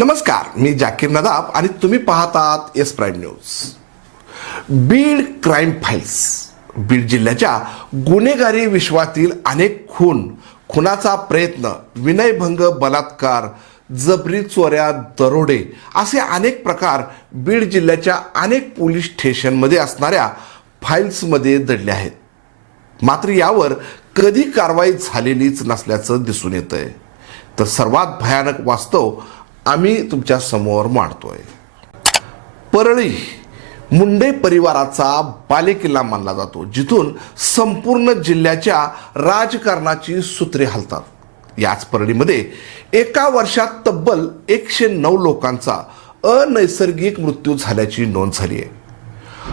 नमस्कार मी जाकीर नदाब आणि तुम्ही पाहतात S prime news Beed crime files. Beed जिल्ह्याच्या गुन्हेगारी विश्वातील अनेक खून खुनाचा प्रयत्न विनयभंग बलात्कार जबरी चोऱ्या दरोडे असे अनेक प्रकार बीड जिल्ह्याच्या अनेक पोलीस स्टेशनमध्ये असणाऱ्या फाईल्समध्ये दडले आहेत. मात्र यावर कधी कारवाई झालेलीच नसल्याचं दिसून येतंय. तर सर्वात भयानक वास्तव आम्ही तुमच्यासमोर मांडतोय. परळी मुंडे परिवाराचा बालेकिल्ला मानला जातो. जिथून संपूर्ण जिल्ह्याच्या राजकारणाची सूत्रे हलतात. याच परळीमध्ये एका वर्षात तब्बल एकशे नऊ लोकांचा अनैसर्गिक मृत्यू झाल्याची नोंद झाली आहे.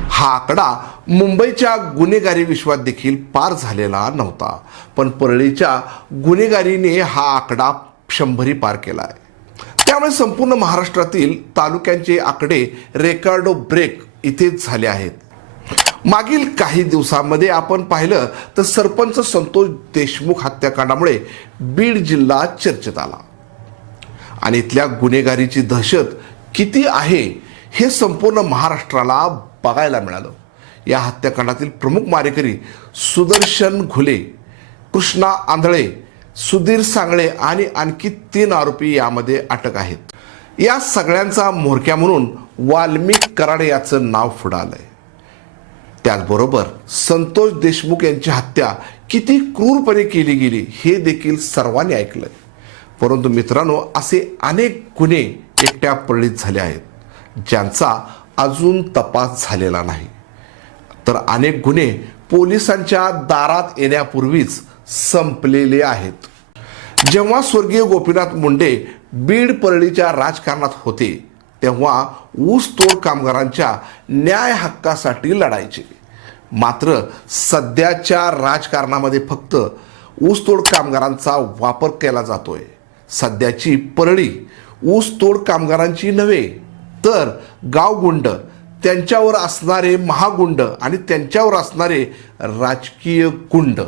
हा आकडा मुंबईच्या गुन्हेगारी विश्वात देखील पार झालेला नव्हता. पण परळीच्या गुन्हेगारीने हा आकडा शंभरी पार केला आहे. त्यामुळे संपूर्ण महाराष्ट्रातील तालुक्यांचे आकडे रेकॉर्डो ब्रेक इथेच झाले आहेत. मागील काही दिवसांमध्ये आपण पाहिलं तर सरपंच संतोष देशमुख हत्याकांडामुळे बीड जिल्हा चर्चेत आला. आणि इथल्या गुन्हेगारीची दहशत किती आहे हे संपूर्ण महाराष्ट्राला बघायला मिळालं. या हत्याकांडातील प्रमुख मारेकरी सुदर्शन घुले कृष्णा आंधळे सुधीर सांगळे आणि आणखी तीन आरोपी यामध्ये अटक आहेत. या सगळ्यांचा म्होरक्या म्हणून वाल्मिक कराडे याचं नाव पुढं आलंय त्याचबरोबर संतोष देशमुख यांची हत्या किती क्रूरपणे केली गेली हे देखील सर्वांनी ऐकलंय. परंतु मित्रांनो असे अनेक गुन्हे एकट्या पडळीत झाले आहेत ज्यांचा अजून तपास झालेला नाही. तर अनेक गुन्हे पोलिसांच्या दारात येण्यापूर्वीच संपलेले आहेत. जेव्हा स्वर्गीय गोपीनाथ मुंडे बीड परळीच्या राजकारणात होते तेव्हा ऊसतोड कामगारांच्या न्याय हक्कासाठी लढायचे. मात्र सध्याच्या राजकारणामध्ये फक्त ऊसतोड कामगारांचा वापर केला जातोय. सध्याची परळी ऊसतोड कामगारांची नव्हे तर गावगुंड त्यांच्यावर असणारे महागुंड आणि त्यांच्यावर असणारे राजकीय गुंड.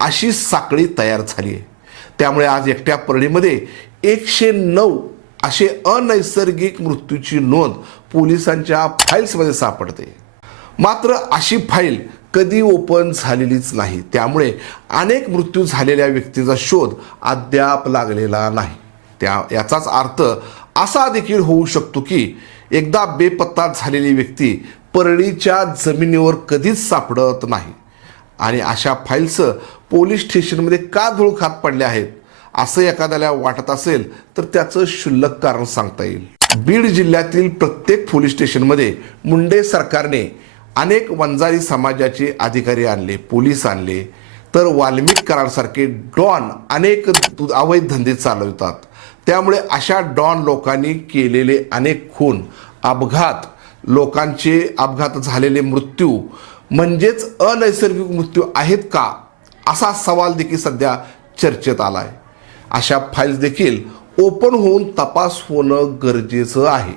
अशी साखळी तयार झाली आहे. त्यामुळे आज एकट्या परळीमध्ये एकशे नऊ असे अनैसर्गिक मृत्यूची नोंद पोलिसांच्या फाईल्समध्ये सापडते. मात्र अशी फाईल कधी ओपन झालेलीच नाही. त्यामुळे अनेक मृत्यू झालेल्या व्यक्तीचा शोध अद्याप लागलेला नाही. त्या याचाच अर्थ असा देखील होऊ शकतो की एकदा बेपत्ता झालेली व्यक्ती परळीच्या जमिनीवर कधीच सापडत नाही. आणि अशा फाईल्स पोलीस स्टेशनमध्ये का धूळ खात पडल्या आहेत? असं एखाद्याला वाटत असेल तर त्याचं क्षुल्लक कारण सांगता येईल. बीड जिल्ह्यातील प्रत्येक पोलीस स्टेशनमध्ये मुंडे सरकारने अनेक वंजारी समाजाचे अधिकारी आणले पोलीस आणले. तर वाल्मिक करारसारखे डॉन अनेक अवैध धंदे चालवतात. त्यामुळे अशा डॉन लोकांनी केलेले अनेक खून अपघात लोकांचे अपघात झालेले मृत्यू म्हणजेच अनैसर्गिक मृत्यू आहेत का? असा सवाल देखील सध्या चर्चेत आला आहे अशा फाईल्स देखील ओपन होऊन तपास होणं गरजेचं आहे.